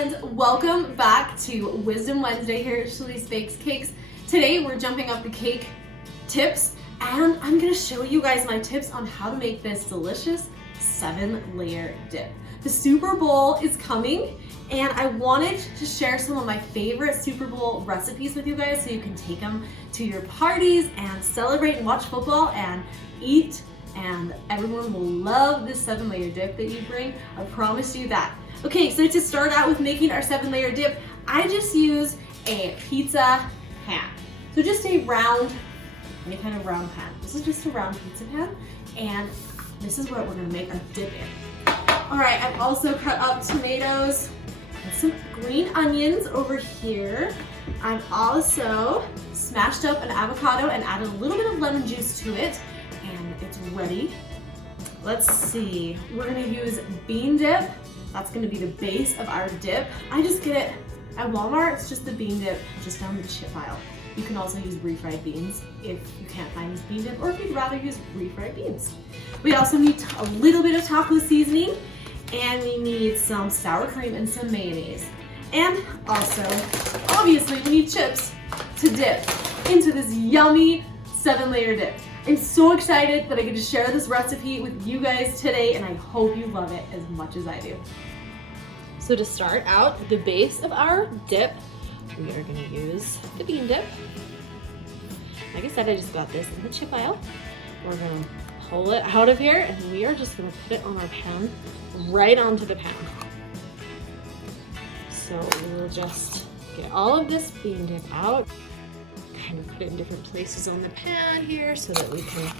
and welcome back to Wisdom Wednesday here at Shalice Bakes Cakes. Today we're jumping up the cake tips and I'm going to show you guys my tips on how to make this delicious 7-layer dip. The Super Bowl is coming and I wanted to share some of my favorite Super Bowl recipes with you guys so you can take them to your parties and celebrate and watch football and eat, and everyone will love this 7-layer dip that you bring. I promise you that. Okay, so to start out with making our 7-layer dip, I just use a pizza pan. So just a round, any kind of round pan. This is just a round pizza pan, and this is what we're gonna make our dip in. All right, I've also cut up tomatoes and some green onions over here. I've also smashed up an avocado and added a little bit of lemon juice to it, and it's ready. Let's see, we're gonna use bean dip. That's gonna be the base of our dip. I just get it at Walmart. It's just the bean dip, just down the chip aisle. You can also use refried beans if you can't find this bean dip, or if you'd rather use refried beans. We also need a little bit of taco seasoning, and we need some sour cream and some mayonnaise. And also, obviously, we need chips to dip into this yummy 7-layer dip. I'm so excited that I get to share this recipe with you guys today, and I hope you love it as much as I do. So to start out, the base of our dip, we are gonna use the bean dip. Like I said, I just got this in the chip aisle. We're gonna pull it out of here, and we are just gonna put it on our pan, right onto the pan. So we'll just get all of this bean dip out, kind of put it in different places on the pan here so that we can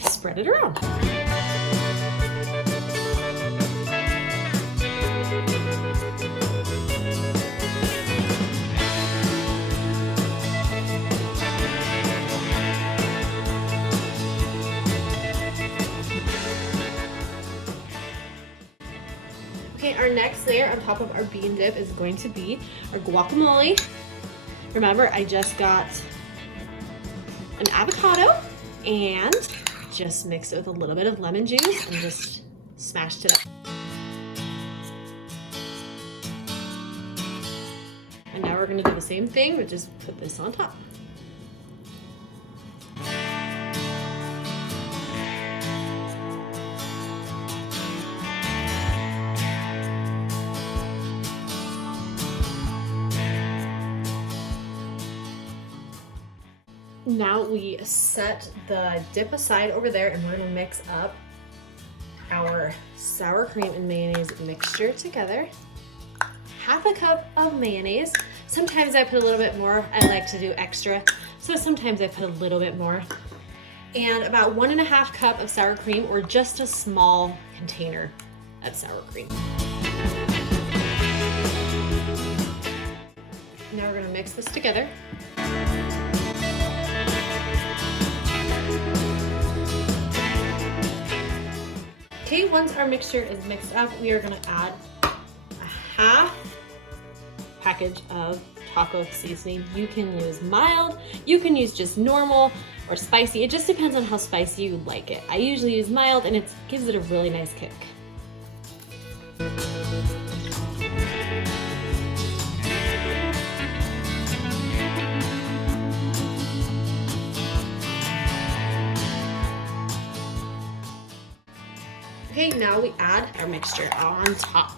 spread it around. Okay, our next layer on top of our bean dip is going to be our guacamole. Remember, I just got an avocado and just mixed it with a little bit of lemon juice and just smashed it up. And now we're gonna do the same thing, but just put this on top. Now we set the dip aside over there, and we're gonna mix up our sour cream and mayonnaise mixture together. Half a cup of mayonnaise. Sometimes I put a little bit more. I like to do extra, so sometimes I put a little bit more. And about 1.5 cups of sour cream, or just a small container of sour cream. Now we're gonna mix this together. Okay, once our mixture is mixed up, we are gonna add a half package of taco seasoning. You can use mild, you can use just normal or spicy. It just depends on how spicy you like it. I usually use mild, and it gives it a really nice kick. Okay, now we add our mixture on top.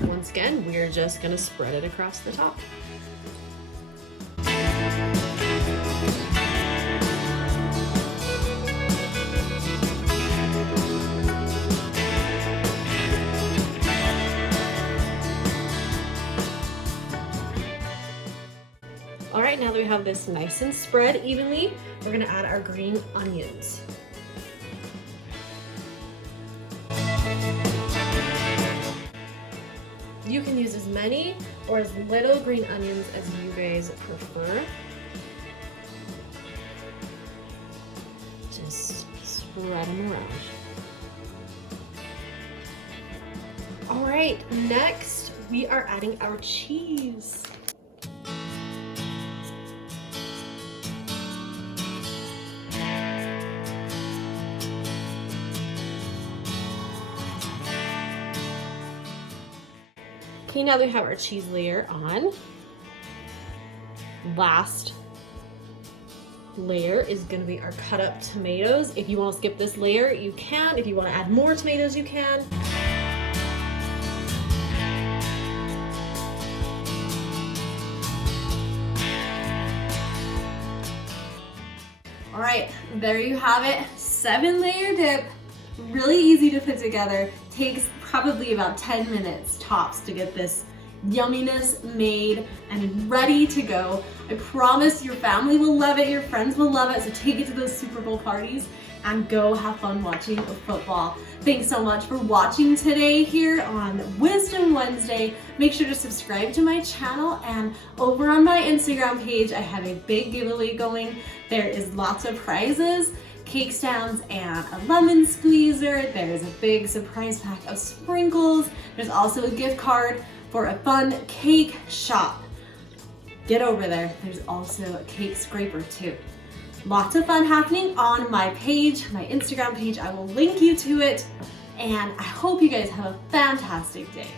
Once again, we're just gonna spread it across the top. All right, now that we have this nice and spread evenly, we're gonna add our green onions. You can use as many or as little green onions as you guys prefer. Just spread them around. All right, next we are adding our cheese. Okay, now that we have our cheese layer on, last layer is going to be our cut up tomatoes. If you want to skip this layer, you can. If you want to add more tomatoes, you can. All right, there you have it. 7-layer dip. Really easy to put together. Takes probably about 10 minutes tops to get this yumminess made and ready to go. I promise your family will love it, your friends will love it, so take it to those Super Bowl parties and go have fun watching football. Thanks so much for watching today here on Wisdom Wednesday. Make sure to subscribe to my channel, and over on my Instagram page I have a big giveaway going. There is lots of prizes, cake stands and a lemon squeezer. There's a big surprise pack of sprinkles. There's also a gift card for a fun cake shop. Get over there. There's also a cake scraper too. Lots of fun happening on my page, my Instagram page. I will link you to it, and I hope you guys have a fantastic day.